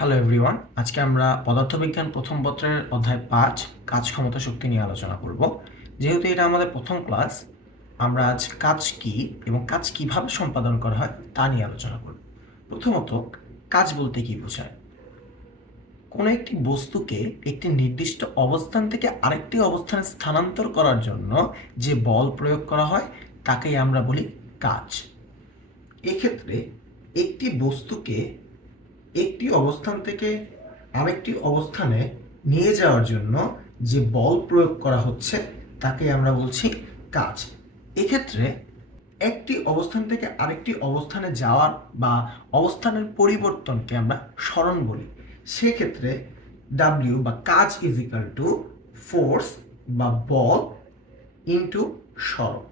Hello everyone, আজকে আমরা পদার্থবিজ্ঞান প্রথম পত্রের অধ্যায় 5 কাজ ক্ষমতা শক্তি নিয়ে আলোচনা করব। যেহেতু এটা আমাদের প্রথম ক্লাস, আমরা আজ কাজ কি এবং কাজ কিভাবে সম্পাদন করা হয় তা নিয়ে আলোচনা করব। প্রথমত, কাজ বলতে কি বোঝায়? কোনো একটি বস্তুকে একটি নির্দিষ্ট অবস্থান থেকে আরেকটি অবস্থানে স্থানান্তর করার জন্য যে বল প্রয়োগ করা হয় তাকেই আমরা বলি কাজ। এক্ষেত্রে একটি বস্তুকে একটি অবস্থান থেকে আরেকটি অবস্থানে নিয়ে যাওয়ার জন্য যে বল প্রয়োগ করা হচ্ছে তাকে আমরা বলছি কাজ। এক্ষেত্রে একটি অবস্থান থেকে আরেকটি অবস্থানে যাওয়ার বা অবস্থানের পরিবর্তনকে আমরা সরণ বলি। সেক্ষেত্রে ডাব্লিউ বা কাজ ইজ ইকাল টু ফোর্স বা বল ইন্টু সরণ।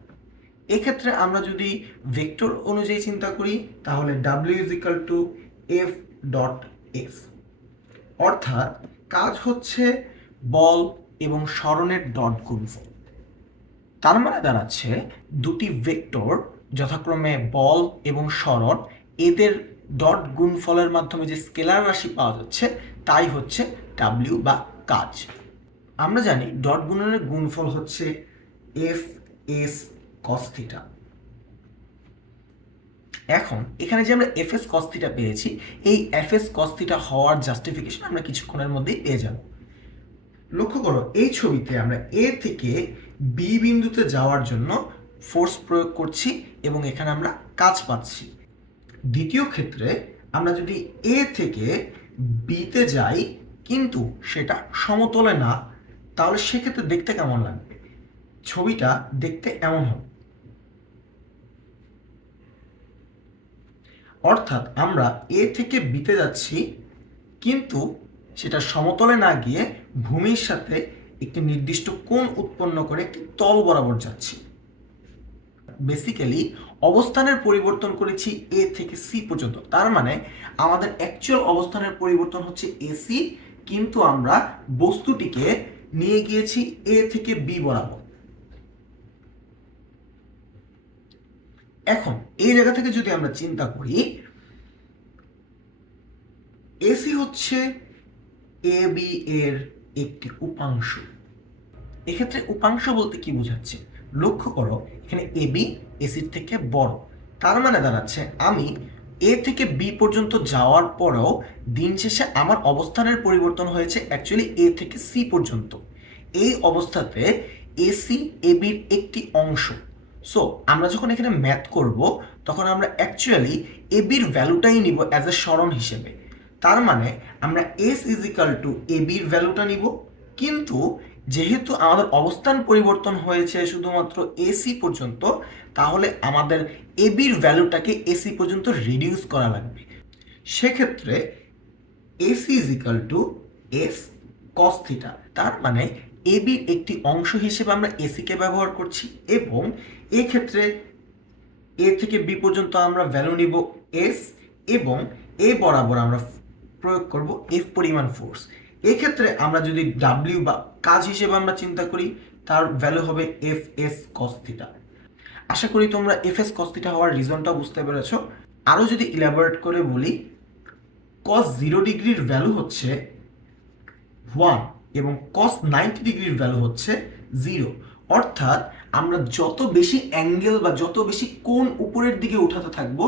এক্ষেত্রে আমরা যদি ভেক্টর অনুযায়ী চিন্তা করি তাহলে W is equal to F dot F, অর্থাৎ কাজ হচ্ছে বল এবং সরণের ডট গুণফল। তার মানে দাঁড়াচ্ছে দুটি ভেক্টর যথাক্রমে বল এবং সরণ, এদের ডট গুণফলের মাধ্যমে যে স্কেলার রাশি পাওয়া যাচ্ছে তাই হচ্ছে ডাব্লিউ বা কাজ। আমরা জানি ডট গুণনের গুণফল হচ্ছে এফ এস কস থিটা। এখন এখানে যে আমরা এফ এস কস থিটা পেয়েছি, এই এফ এস কস থিটা হওয়ার জাস্টিফিকেশন আমরা কিছুক্ষণের মধ্যেই পেয়ে যাব। লক্ষ্য করো, এই ছবিতে আমরা এ থেকে বি বিন্দুতে যাওয়ার জন্য ফোর্স প্রয়োগ করছি এবং এখানে আমরা কাজ পাচ্ছি। দ্বিতীয় ক্ষেত্রে আমরা যদি এ থেকে বিতে যাই কিন্তু সেটা সমতলে না, তাহলে সেক্ষেত্রে দেখতে কেমন লাগবে? ছবিটা দেখতে এমন হবে। অর্থাৎ আমরা এ থেকে বিতে যাচ্ছি কিন্তু সেটা সমতলে না গিয়ে ভূমির সাথে একটি নির্দিষ্ট কোণ উৎপন্ন করে একটি তল বরাবর যাচ্ছি। বেসিক্যালি অবস্থানের পরিবর্তন করেছি এ থেকে সি পর্যন্ত, তার মানে আমাদের অ্যাকচুয়াল অবস্থানের পরিবর্তন হচ্ছে এসি, কিন্তু আমরা বস্তুটিকে নিয়ে গিয়েছি এ থেকে বি বরাবর। এখন এই জায়গা থেকে যদি আমরা চিন্তা করি, এসি হচ্ছে এ বি এর একটি উপাংশ। এক্ষেত্রে উপাংশ বলতে কি বোঝাচ্ছে? লক্ষ্য করো, এখানে এ বি এসির থেকে বড়। তার মানে দাঁড়াচ্ছে আমি এ থেকে বি পর্যন্ত যাওয়ার পরেও দিন শেষে আমার অবস্থানের পরিবর্তন হয়েছে অ্যাকচুয়ালি এ থেকে সি পর্যন্ত। এই অবস্থাতে এসি এ বির একটি অংশ। সো আমরা যখন এখানে ম্যাথ করব তখন আমরা অ্যাকচুয়ালি এ বির ভ্যালুটাই নিব অ্যাজ এ সরণ হিসেবে। তার মানে আমরা এস ইজ ইকাল টু এ বির ভ্যালুটা নিব, কিন্তু যেহেতু আমাদের অবস্থান পরিবর্তন হয়েছে শুধুমাত্র এসি পর্যন্ত, তাহলে আমাদের এ বির ভ্যালুটাকে এসি পর্যন্ত রিডিউস করা লাগবে। সেক্ষেত্রে AC is equal two S cos theta. তার মানে এ বির একটি অংশ হিসেবে আমরা এসিকে ব্যবহার করছি এবং এক্ষেত্রে এ থেকে বি পর্যন্ত আমরা ভ্যালু নিব এস এবং এ বরাবর আমরা প্রয়োগ করব এফ পরিমাণ ফোর্স। এক্ষেত্রে আমরা যদি ডাব্লিউ বা কাজ হিসেবে আমরা চিন্তা করি, তার ভ্যালু হবে এফ এস কস থিটা। আশা করি তোমরা এফ এস কস থিটা হওয়ার রিজনটা বুঝতে পেরেছ। আরও যদি ইলাবোরেট করে বলি, কস 0 ডিগ্রির ভ্যালু হচ্ছে 1 এবং কস 90 ডিগ্রির ভ্যালু হচ্ছে 0। অর্থাৎ আমরা যত বেশি অ্যাঙ্গেল বা যত বেশি কোণ উপরের দিকে উঠাতে থাকবো,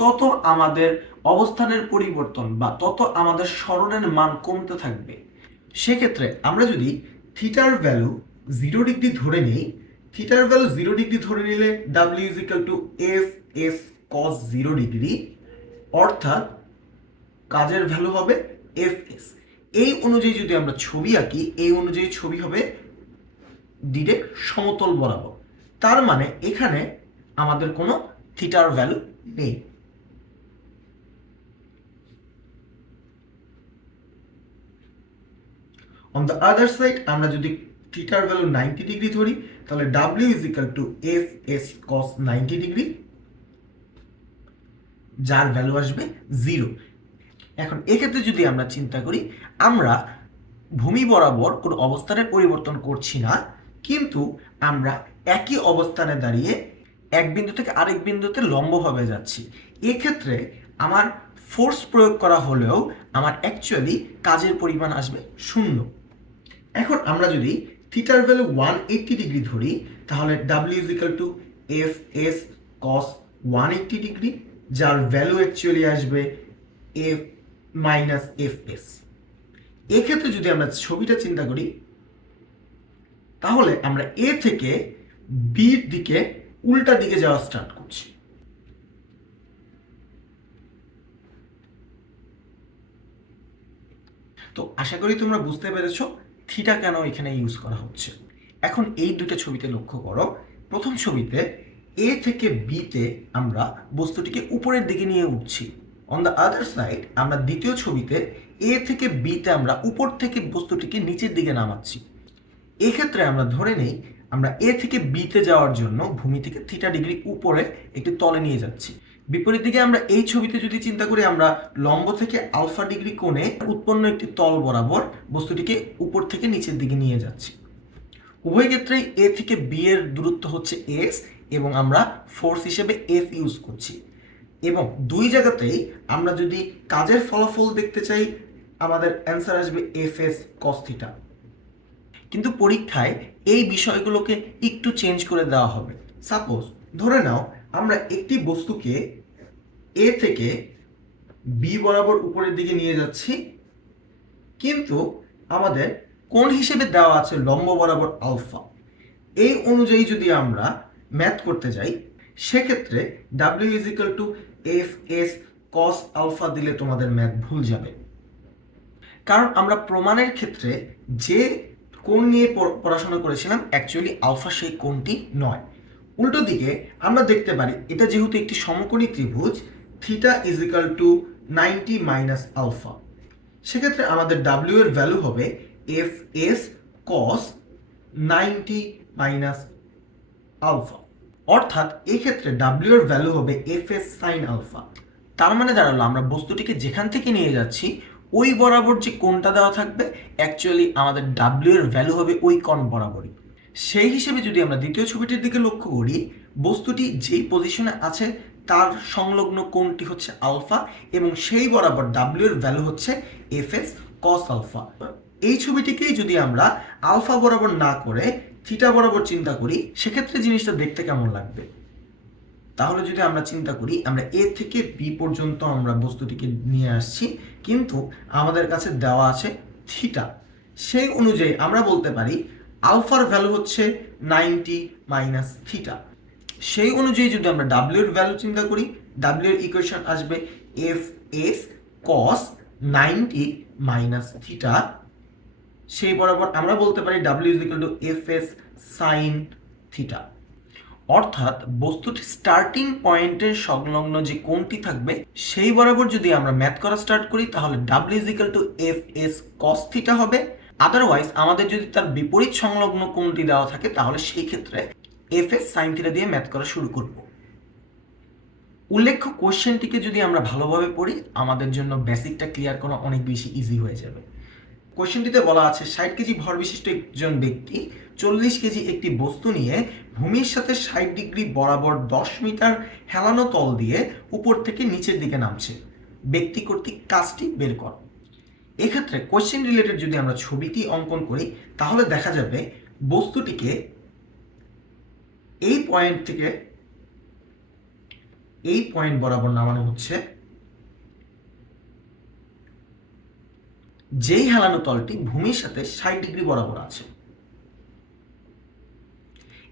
তত আমাদের অবস্থানের পরিবর্তন বা তত আমাদের সরণের মান কমতে থাকবে। সেক্ষেত্রে আমরা যদি থিটার ভ্যালু 0 ডিগ্রি ধরে নিই, থিটার ভ্যালু 0 ডিগ্রি ধরে নিলে W is equal to F S cos 0 degree, অর্থাৎ কাজের ভ্যালু হবে এফ এস। এই অনুযায়ী যদি আমরা ছবি আঁকি, এই অনুযায়ী ছবি হবে ডিরেক্ট সমতল বরাবর। তার মানে এখানে আমাদের কোনো থিটার ভ্যালু নেই। অন দ্য আদার সাইড আমরা যদি থিটার ভ্যালু 90 ডিগ্রি ধরি, তাহলে W is equal to F S cos 90 degree, যার ভ্যালু আসবে 0। এখন এক্ষেত্রে যদি আমরা চিন্তা করি, আমরা ভূমি বরাবর কোনো অবস্থানের পরিবর্তন করছি না, কিন্তু আমরা একই অবস্থানে দাঁড়িয়ে এক বিন্দু থেকে আরেক বিন্দুতে লম্বভাবে যাচ্ছি। এক্ষেত্রে আমার ফোর্স প্রয়োগ করা হলেও আমার অ্যাকচুয়ালি কাজের পরিমাণ আসবে 0। এখন আমরা যদি থিটার ভ্যালু 180 ডিগ্রি ধরি তাহলে W is equal to F S cos 180 degree, যার ভ্যালু অ্যাকচুয়ালি আসবে এফ মাইনাস এফ এস। এক্ষেত্রে যদি আমরা ছবিটা চিন্তা করি তাহলে আমরা এ থেকে বির দিকে উল্টা দিকে যাওয়া স্টার্ট করছি। তো আশা করি তোমরা বুঝতে পেরেছো থিটা কেন এখানে ইউজ করা হচ্ছে। এখন এই দুটো ছবিতে লক্ষ্য করো, প্রথম ছবিতে এ থেকে বিতে আমরা বস্তুটিকে উপরের দিকে নিয়ে উঠছি, অন দ্য আদার সাইড আমরা দ্বিতীয় ছবিতে এ থেকে বিতে আমরা উপর থেকে বস্তুটিকে নিচের দিকে নামাচ্ছি। এক্ষেত্রে আমরা ধরে নেই আমরা এ থেকে বিতে যাওয়ার জন্য ভূমি থেকে থিটা ডিগ্রি উপরে একটি তলে নিয়ে যাচ্ছি। বিপরীত দিকে আমরা এই ছবিতে যদি চিন্তা করি আমরা লম্ব থেকে আলফা ডিগ্রি কোণে উৎপন্ন একটি তল বরাবর বস্তুটিকে উপর থেকে নিচের দিকে নিয়ে যাচ্ছি। উভয় ক্ষেত্রেই এ থেকে বি এর দূরত্ব হচ্ছে এস এবং আমরা ফোর্স হিসেবে এফ ইউজ করছি, এবং দুই জায়গাতেই আমরা যদি কাজের ফলাফল দেখতে চাই আমাদের অ্যান্সার আসবে এফ এস কস থিটা। কিন্তু পরীক্ষায় এই বিষয়গুলোকে একটু চেঞ্জ করে দেওয়া হবে। সাপোজ ধরে নাও আমরা একটি বস্তুকে এ থেকে বি বরাবর উপরের দিকে নিয়ে যাচ্ছি, কিন্তু আমাদের কোণ হিসেবে দেওয়া আছে লম্ব বরাবর আলফা। এই অনুযায়ী যদি আমরা ম্যাথ করতে যাই সেক্ষেত্রে W is equal to F S cos alpha দিলে তোমাদের ম্যাথ ভুল যাবে, কারণ আমরা প্রমাণের ক্ষেত্রে যে কোণ নিয়ে পড়াশোনা করেছিলাম অ্যাকচুয়ালি আলফা সেই কোণটি নয়। উল্টো দিকে আমরা দেখতে পারি এটা যেহেতু একটি সমকোণী ত্রিভুজ, theta is equal to 90 minus alpha, সেক্ষেত্রে আমাদের ডাব্লিউ এর ভ্যালু হবে F S cos 90 minus alpha, অর্থাৎ এই ক্ষেত্রে ডাব্লিউ এর ভ্যালু হবে এফ এস সাইন আলফা। তার মানে দাঁড়ালো আমরা বস্তুটিকে যেখান থেকে নিয়ে যাচ্ছি ওই বরাবর যে কোণটা দেওয়া থাকবে অ্যাকচুয়ালি আমাদের ডাব্লিউ এর ভ্যালু হবে ওই কোণ বরাবরই। সেই হিসেবে যদি আমরা দ্বিতীয় ছবিটির দিকে লক্ষ্য করি বস্তুটি যেই পজিশনে আছে তার সংলগ্ন কোণটি হচ্ছে আলফা এবং সেই বরাবর ডাব্লিউ এর ভ্যালু হচ্ছে এফ এস কস আলফা। এই ছবিটিকেই যদি আমরা আলফা বরাবর না করে থিটা বরাবর চিন্তা করি সেক্ষেত্রে জিনিসটা দেখতে কেমন লাগবে। তাহলে যদি আমরা চিন্তা করি আমরা এ থেকে বি পর্যন্ত আমরা বস্তুটিকে নিয়ে আসছি, কিন্তু আমাদের কাছে দেওয়া আছে থিটা, সেই অনুযায়ী আমরা বলতে পারি আলফার ভ্যালু হচ্ছে 90 মাইনাস থিটা। সেই অনুযায়ী যদি আমরা ডাব্লিউ এর ভ্যালু চিন্তা করি ডাব্লিউ এর ইকুয়েশন আসবে F S cos 90 minus theta, সেই বরাবর আমরা বলতে পারি W is equal to F S sine theta. অর্থাৎ বস্তুটি স্টার্টিং পয়েন্টের সংলগ্ন যে কোণটি থাকবে সেই বরাবর যদি আমরা ম্যাথ করা স্টার্ট করি তাহলে W is equal to F S cos theta হবে। আদারওয়াইজ আমাদের যদি তার বিপরীত সংলগ্ন কোণটি দেওয়া থাকে তাহলে সেই ক্ষেত্রে এফ এস সাইন থিটা দিয়ে ম্যাথ করা শুরু করব। উল্লেখ্য কোশ্চেনটিকে যদি আমরা ভালোভাবে পড়ি আমাদের জন্য বেসিকটা ক্লিয়ার করা অনেক বেশি ইজি হয়ে যাবে। কোশ্চেনটিতে বলা আছে 60 কেজি ভর বিশিষ্ট একজন ব্যক্তি 40 কেজি একটি বস্তু নিয়ে ভূমির সাথে 60 ডিগ্রি বরাবর 10 মিটার হেলানো তল দিয়ে উপর থেকে নিচের দিকে নামছে, ব্যক্তি কর্তৃক কাজটি বের কর। এক্ষেত্রে কোশ্চেন রিলেটেড যদি আমরা ছবিটি অঙ্কন করি তাহলে দেখা যাবে বস্তুটিকে এই পয়েন্ট থেকে এই পয়েন্ট বরাবর নামানো হচ্ছে, যেই হেলানো তলটি ভূমির সাথে 60 ডিগ্রি বরাবর আছে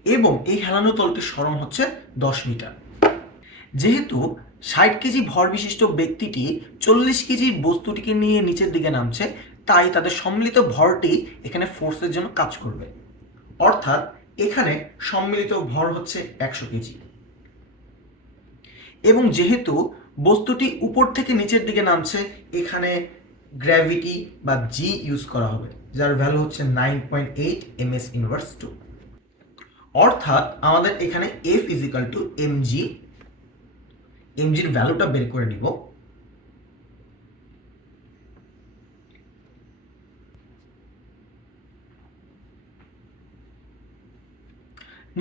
এবং এই হেলানো তলটির সরণ হচ্ছে 10 মিটার। যেহেতু 60 কেজি ভর বিশিষ্ট ব্যক্তিটি 40 কেজির বস্তুটিকে নিয়ে নিচের দিকে নামছে তাই তাদের সম্মিলিত ভরটি এখানে ফোর্সের জন্য কাজ করবে, অর্থাৎ এখানে সম্মিলিত ভর হচ্ছে 100 কেজি। এবং যেহেতু বস্তুটি উপর থেকে নিচের দিকে নামছে এখানে গ্র্যাভিটি বা জি ইউজ করা হবে যার ভ্যালু হচ্ছে 9.8 ms ইনভার্স 2, অর্থাৎ আমাদের এখানে F is equal to MG, এমজির ভ্যালুটা বের করে নিব।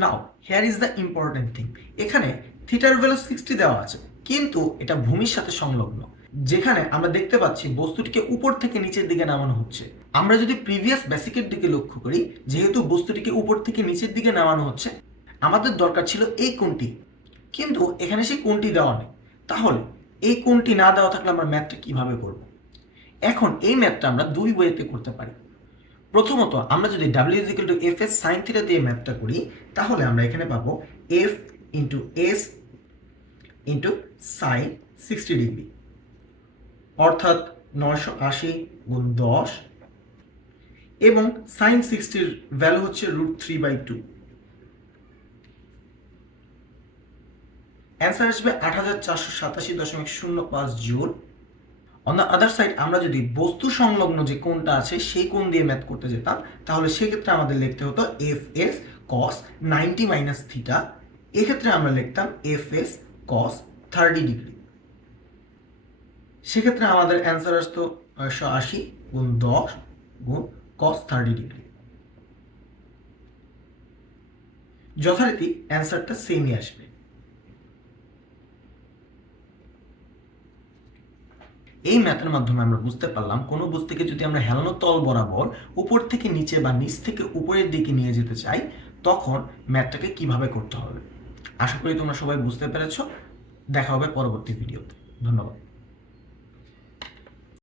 Now here is the important thing, এখানে থিটার ভ্যালু 60 দেওয়া আছে কিন্তু এটা ভূমির সাথে সংলগ্ন, যেখানে আমরা দেখতে পাচ্ছি বস্তুটিকে উপর থেকে নিচের দিকে নামানো হচ্ছে। আমরা যদি প্রিভিয়াস বেসিকের দিকে লক্ষ্য করি, যেহেতু বস্তুটিকে উপর থেকে নিচের দিকে নামানো হচ্ছে, আমাদের দরকার ছিল এই কোণটি, কিন্তু এখানে সেই কোণটি দেওয়া নেই। তাহলে এই কোণটি না দেওয়া থাকলে আমরা ম্যাথটা কিভাবে করব? এখন এই ম্যাথটা আমরা দুই ওয়েতে করতে পারি। প্রথমত আমরা যদি w f s sin theta দিয়ে ম্যাথটা করি, তাহলে আমরা এখানে পাবো f into s into sign 60 degree, অর্থাৎ 980 গুণ 10, এবং সাইন 60-র ভ্যালু হচ্ছে √3/2। অ্যান্সার আসবে 8487.05 joule. On the other side আমরা যদি বস্তু সংলগ্ন যে কোণটা আছে সেই কোণ দিয়ে ম্যাথ করতে যেতাম, তাহলে সেক্ষেত্রে আমাদের লিখতে হতো F S cos 90 minus theta. এক্ষেত্রে আমরা লিখতাম এফ এস কস 30 ডিগ্রি। সেক্ষেত্রে আমাদের অ্যান্সার আসতো 180 গুণ 10 গুণ কস 30 ডিগ্রি। যথারীতি অ্যান্সারটা সেমই আসবে। এই ম্যাথের মাধ্যমে আমরা বুঝতে পারলাম কোনো বস্তুকে যদি আমরা হেলানো তল বরাবর উপর থেকে নিচে বা নিচ থেকে উপরের দিকে নিয়ে যেতে চাই, তখন ম্যাথটাকে কিভাবে করতে হবে। আশা করি তোমরা সবাই বুঝতে পেরেছো। দেখা হবে পরবর্তী ভিডিওতে। ধন্যবাদ।